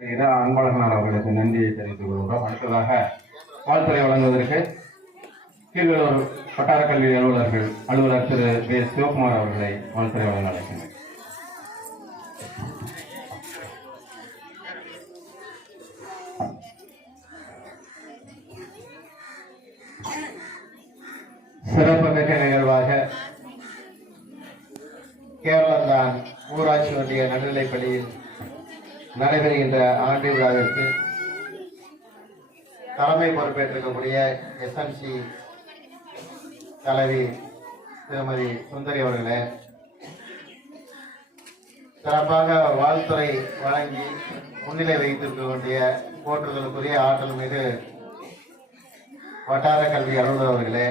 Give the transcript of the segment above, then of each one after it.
அன்பழகனார் அவர்களுக்கு நன்றியை தெரிவித்துக் கொள்கிறோம். அடுத்ததாக வாழ்த்துறை வழங்குவதற்கு கீழ்வேலூர் வட்டார கல்வி அலுவலர் திரு பி. சிவகுமார் அவர்களை வாழ்த்துறை வழங்க அழைக்கின்றனர். சிறப்பு மிக்க நிகழ்வாக கேரளந்தான் ஊராட்சி ஒன்றிய நடுநிலைப்பள்ளியில் நடைபெறுகின்ற ஆண்டு விழாவிற்கு தலைமை பொறுப்பேற்றிருக்கக்கூடிய எஸ்எம்சி தலைவி திருமதி சுந்தரி அவர்களே, சிறப்பாக வாழ்த்துறை வழங்கி முன்னிலை வைத்திருக்கக்கூடிய போற்றுதலுக்குரிய ஆற்றல் மீது வட்டார கல்வி அலுவலர் அவர்களே,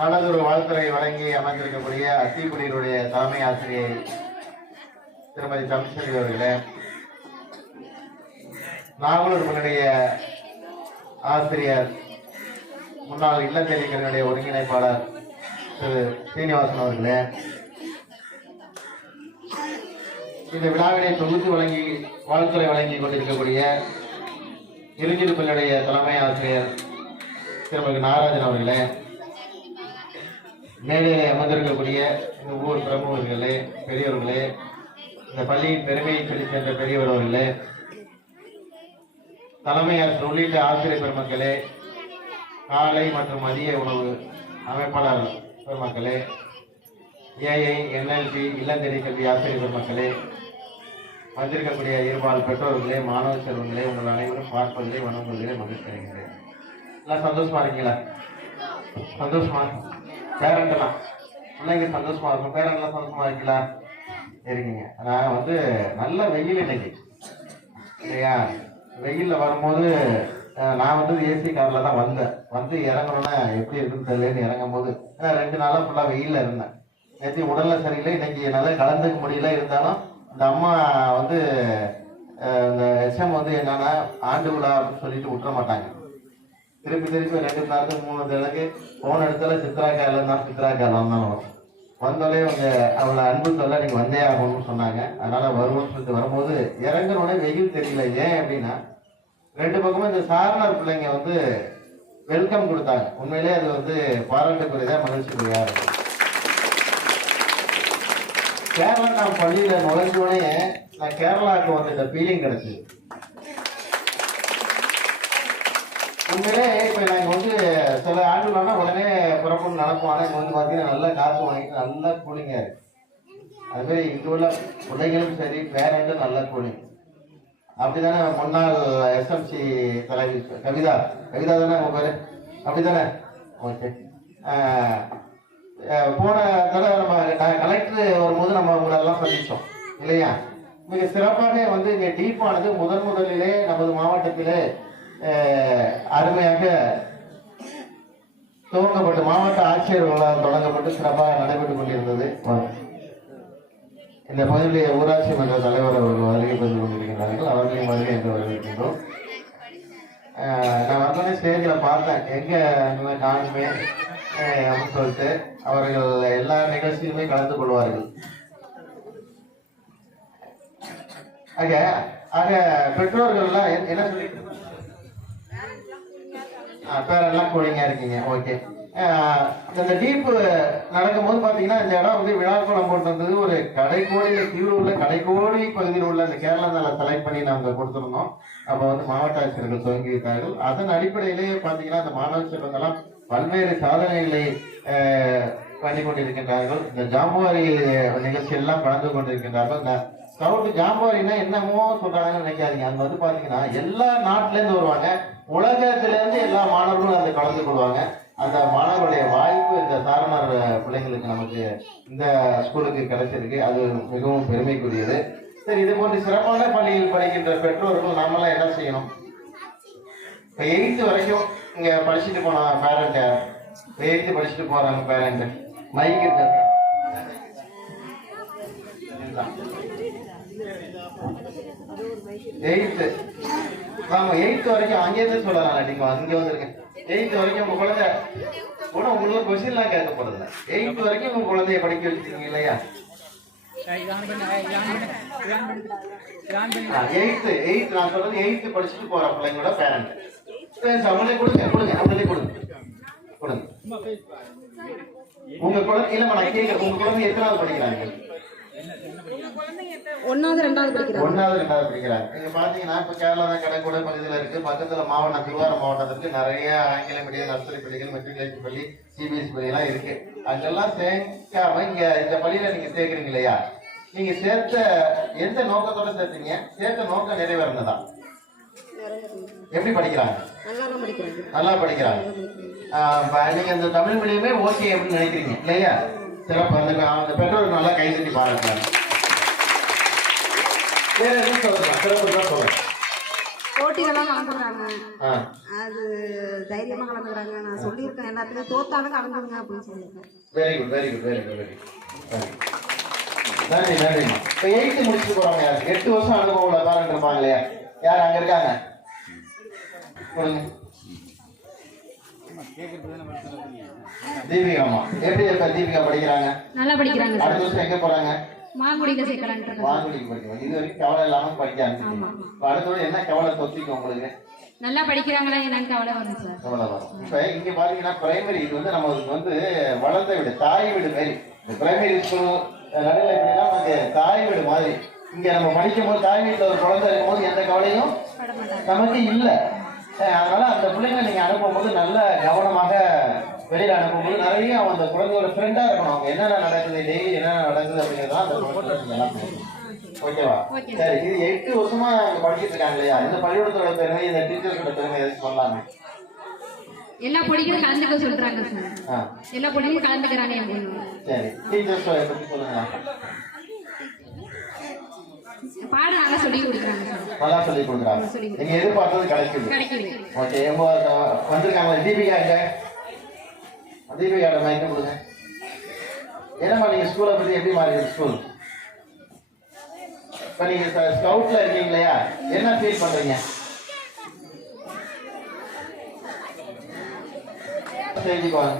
நல்லதொரு வாழ்த்துறை வழங்கி அமர்ந்திருக்கக்கூடிய அத்திக்குடியினுடைய தலைமை ஆசிரியை திருமதி தமிழ்செல்வி அவர்களே, நாகலூர் ஆசிரியர் முன்னாள் இல்லத்தேரிகளுடைய ஒருங்கிணைப்பாளர் திரு சீனிவாசன் அவர்களே, இந்த விழாவினை தொகுத்து வழங்கி வாழ்த்துறை வழங்கி கொண்டிருக்கக்கூடிய இருஞ்சிருப்பள்ளியுடைய தலைமை ஆசிரியர் திருமதி நாகராஜன் அவர்களே, மேடையிலே அமர்ந்திருக்கக்கூடிய இந்த ஊர் பிரமுகர்களே, பெரியவர்களே, இந்த பள்ளியின் பெருமையை சொல்லி சென்ற பெரியவர்களே, தலைமை உள்ளிட்ட ஆசிரியர் பெருமக்களே, காலை மற்றும் மதிய உணவு அமைப்பாளர் பெருமக்களே, ஏஐ என்எல்பி இல்லந்தேரி கல்வி ஆசிரியர் பெருமக்களே, வந்திருக்கக்கூடிய இருபால் பெற்றோர்களே, மாணவ செல்வங்களே, உங்கள் அனைவரும் பார்ப்பதிலே வணங்குவதிலே மகிழ்ச்சி அடைகிறேன். எல்லாம் சந்தோஷமா இருக்கீங்களா? சந்தோஷமா பேரண்டெல்லாம் பிள்ளைங்க சந்தோஷமா இருக்கும். பேரண்டெல்லாம் சந்தோஷமா இருக்கீங்களா? இருக்கீங்க. நான் நல்ல வெயில் இன்னைக்கு இல்லையா? வெயில்ல வரும்போது நான் ஏசி கார்ல தான் வந்து இறங்கணும்னா எப்படி இருக்குன்னு தெரியலன்னு இறங்கும் போது 2 நாளா ஃபுல்லா வெயில்ல இருந்தேன். நேற்று உடல்ல சரியில்லை, இன்னைக்கு என்னால கலந்துக்க முடியல. இருந்தாலும் இந்த அம்மா இந்த எஸ்எம் என்னன்னா ஆண்டு விழா அப்படின்னு சொல்லிட்டு விட்டுற மாட்டாங்க. திருப்பி 2 நாளுக்கு 3 நாளுக்கு போன் எடுத்தாலும் சித்ரா கேரளம் தான், சித்ரா கேரளம் தான் வரும். வந்தாலே அவளை அன்பு சொல்ல நீங்க வந்தே ஆகணும்னு சொன்னாங்க. அதனால வருவோம்னு சொல்லிட்டு வரும்போது இறங்குறோடனே வெயில் தெரியல. ஏன் அப்படின்னா 2 பக்கமும் இந்த சாரணர் பிள்ளைங்க வெல்கம் கொடுத்தாங்க. உண்மையிலே அது பாராட்டுக்குரியதா, மகிழ்ச்சிக்குரியா இருக்கும். கேரளா நான் பள்ளியில நுழைஞ்சோடனே நான் கேரளாவுக்கு இந்த ஃபீலிங் கிடைச்சது. உண்மையிலே இப்ப நாங்க சில ஆண்டுகள்னா உடனே புறப்பட்டு நடப்போம். ஆனா இங்க பாத்தீங்கன்னா நல்லா காசு வாங்கிட்டு நல்லா கூலிங்கா இருக்கு. அதுமாதிரி இங்க உள்ள பிள்ளைகளும் சரி, பேரண்டும் நல்ல கூலிங். அப்படித்தானே முன்னாள் எஸ்எம்சி தலைவி கவிதா தானே உங்க பேரு? அப்படித்தானே? ஓகே. போன தடவை நம்ம கலெக்டர் வரும்போது நம்ம உங்களெல்லாம் சந்திச்சோம் இல்லையா? மிக சிறப்பாக இங்க டீப்பானது முதலிலே நமது மாவட்டத்திலே அருமையாக துவங்கப்பட்டு மாவட்ட ஆட்சியர்களால் தொடங்கப்பட்டு சிறப்பாக நடைபெற்றுக் கொண்டிருந்தது. இந்த பகுதியிலே ஊராட்சி மன்ற தலைவர் அவர்கள் வருகை பெற்று கொண்டிருக்கிறார்கள். அவர்களையும் வருகை என்று வரவேற்கின்றோம். நான் வந்தோடனே ஸ்டேஜில் பார்த்தேன், எங்க காணுமே அப்படின்னு சொல்லிட்டு அவர்கள் எல்லா நிகழ்ச்சியுமே கலந்து கொள்வார்கள். ஆக பெற்றோர்கள்லாம் என்ன சொல்லி பேரெல்லாம் கூலிங்கா இருக்கீங்க. ஓகே. இந்த டீப் நடக்கும்போது பாத்தீங்கன்னா இந்த இடம் விழாக்குளம் போட்டு வந்தது ஒரு கடைக்கோடியில கீழே உள்ள கடைக்கோடி பகுதியில் உள்ள அந்த கேரளா செலக்ட் பண்ணி நாங்க கொடுத்துருந்தோம். அப்ப மாவட்ட ஆட்சியர்கள் துவங்கி இருக்கிறார்கள். அதன் அடிப்படையிலேயே பாத்தீங்கன்னா அந்த மாணவ செல்வங்கள்லாம் பல்வேறு சாதனைகளை பண்ணி கொண்டிருக்கின்றார்கள். இந்த ஜாம்புவாரி நிகழ்ச்சி எல்லாம் கலந்து கொண்டிருக்கின்றார்கள். இந்த ஸ்கவுட் ஜாம்புவாரின்னா என்னமோ சொல்றாங்கன்னு நினைக்காதீங்க. அங்க பாத்தீங்கன்னா எல்லா நாட்டுல இருந்து வருவாங்க, உலகத்துல இருந்து எல்லா மாணவர்களும் கலந்து கொள்வாங்க. அந்த மாணவர்களுடைய வாய்ப்பு இந்த சாரணர் பிள்ளைங்களுக்கு நமக்கு இந்த ஸ்கூலுக்கு கிடைச்சிருக்கு. அது மிகவும் பெருமைக்குரியது. சரி, இது போன்ற சிறப்பான பள்ளியில் படிக்கின்ற பெற்றோர்கள் நாமெல்லாம் என்ன செய்யணும்? இப்ப 8th வரைக்கும் இங்க படிச்சுட்டு போன பேரண்ட், 8th படிச்சுட்டு போறாங்க பேரண்ட், மைக் இருக்கு. 8th வரைக்கும் அங்கேயிருந்து சொல்லலாம். நீங்க அங்கே வந்திருக்கேன். 8th வரைக்கும் உங்க குழந்தை கூட உங்களுக்கு கொஸ்டின்லாம் கேட்கப்படுது. 8th வரைக்கும் உங்க குழந்தைய படிக்க வச்சிருக்கீங்க இல்லையா? எயித்து நான் சொல்றது எயித்து படிச்சுட்டு போற பிள்ளைங்களோட பேரண்ட். அவங்களே கொடுங்க அவங்களே கொடுங்க. உங்க குழந்தை இல்லம்மா நான் கேட்கிறேன், உங்க குழந்தை எத்தனாவது படிக்கிறாங்க? 1வது 2வது படிக்கிறாங்க. நீங்க பாத்தீங்கன்னா இப்ப கேரளா கடைக்கூட பகுதியில இருக்கு, பக்கத்துல மாவட்டம் திருவாரூர் மாவட்டத்திற்கு நிறைய ஆங்கில மீடியம், நர்சரி பள்ளிகள், மெட்ரிகுலேஷன் பள்ளி, சிபிஎஸ்சி பள்ளி எல்லாம் இருக்கு. அங்கெல்லாம் சேர்க்காம இங்க இந்த பள்ளியில நீங்க சேர்க்கிறீங்க இல்லையா? நீங்க சேர்த்த எந்த நோக்கத்தோட சேர்த்தீங்க? சேர்த்த நோக்கம் நிறைவேறினதா? எப்படி படிக்கிறாங்க? நல்லா படிக்கிறாங்க. நீங்க இந்த தமிழ் மீடியமே ஓகே அப்படின்னு நினைக்கிறீங்க இல்லையா? சிறப்பு. அந்த பெற்றோருக்கு நல்லா கை தட்டி பாராட்டுறாங்க. வேற எதுவும் சொல்லலாம்? சிறப்பு தான் சொல்லலாம். போட்டிகள்லாம் கலந்துக்கிறாங்க, அது தைரியமா கலந்துக்கிறாங்க. நான் சொல்லியிருக்கேன் எல்லாத்துக்கும் தோத்தாலும் கலந்துருங்க அப்படின்னு சொல்லியிருக்கேன். Very good very good very good very நன்றி நன்றிம்மா. இப்போ 8th முடிச்சுட்டு போறாங்க யாரு? 8 வருஷம் அனுபவம் உள்ள பேரண்ட் இருப்பாங்க இல்லையா? யார் அங்க இருக்காங்க? சொல்லுங்க. தீபிகாமா எப்படி இப்ப தீபிகா படிக்கிறாங்க? நல்லா படிக்கிறாங்க. அடுத்த வருஷம் எங்க போறாங்க? மாங்குடிக்கு சேர்க்கறாங்க. மாங்குடிக்கு படிக்கிறாங்க. இது வரைக்கும் கவலை இல்லாம படிக்க ஆரம்பிச்சிருக்கீங்க. இப்ப அடுத்தது என்ன கவலை தொத்திக்கும் உங்களுக்கு? நல்லா படிக்கிறாங்களா என்னன்னு கவலை வரும் சார். கவலை வரும். இப்ப இங்க பாத்தீங்கன்னா பிரைமரி இது வந்து நமக்கு வந்து வளர்ந்த வீடு, தாய் வீடு மாதிரி. பிரைமரி ஸ்கூல் நடுவில் எப்படின்னா நமக்கு தாய் வீடு மாதிரி. இங்க நம்ம படிக்கும் போது தாய் வீட்டுல ஒரு குழந்தை இருக்கும் போது எந்த கவலையும் நமக்கு இல்லை. அதனால அந்த பிள்ளைங்களை நீங்க அனுப்பும் போது நல்ல கவனமாக வெளியில அனுப்பும்போது நிறைய அந்த குழந்தையோட ஃப்ரெண்டா இருக்கணும். அவங்க என்னென்ன நடக்குது, டெய்லி என்னென்ன நடக்குது அப்படிங்கிறதா அந்த ஓகேவா? சரி, இது 8 வருஷமா படிச்சுட்டு இருக்காங்க இல்லையா? இந்த பள்ளிக்கூடத்தோட பெருமை, இந்த டீச்சர்ஸோட பெருமை எதுக்கு சொல்லலாமே? எல்லா பொடிகளும் கலந்துக்க சொல்றாங்க சார். எல்லா பொடிகளும் கலந்துக்கிறானே அப்படின்னு. சரி, டீச்சர்ஸ் பத்தி சொல்லுங்க. பாடம் நல்லா சொல்லி கொடுக்குறாங்க சார். நல்லா சொல்லி கொடுக்குறாங்க. நீங்க எதிர்பார்த்தது கிடைக்குது. ஓகே, வந்திருக்காங்க தீபிகா. எங்க தீபிகாவோட மைக்க கொடுங்க. என்னம்மா நீங்க ஸ்கூலை பத்தி எப்படி மாறி ஸ்கூல்? இப்ப நீங்க ஸ்கவுட்ல இருக்கீங்க இல்லையா? என்ன ஃபீல் பண்றீங்க? தெரிஞ்சுக்குவாங்க.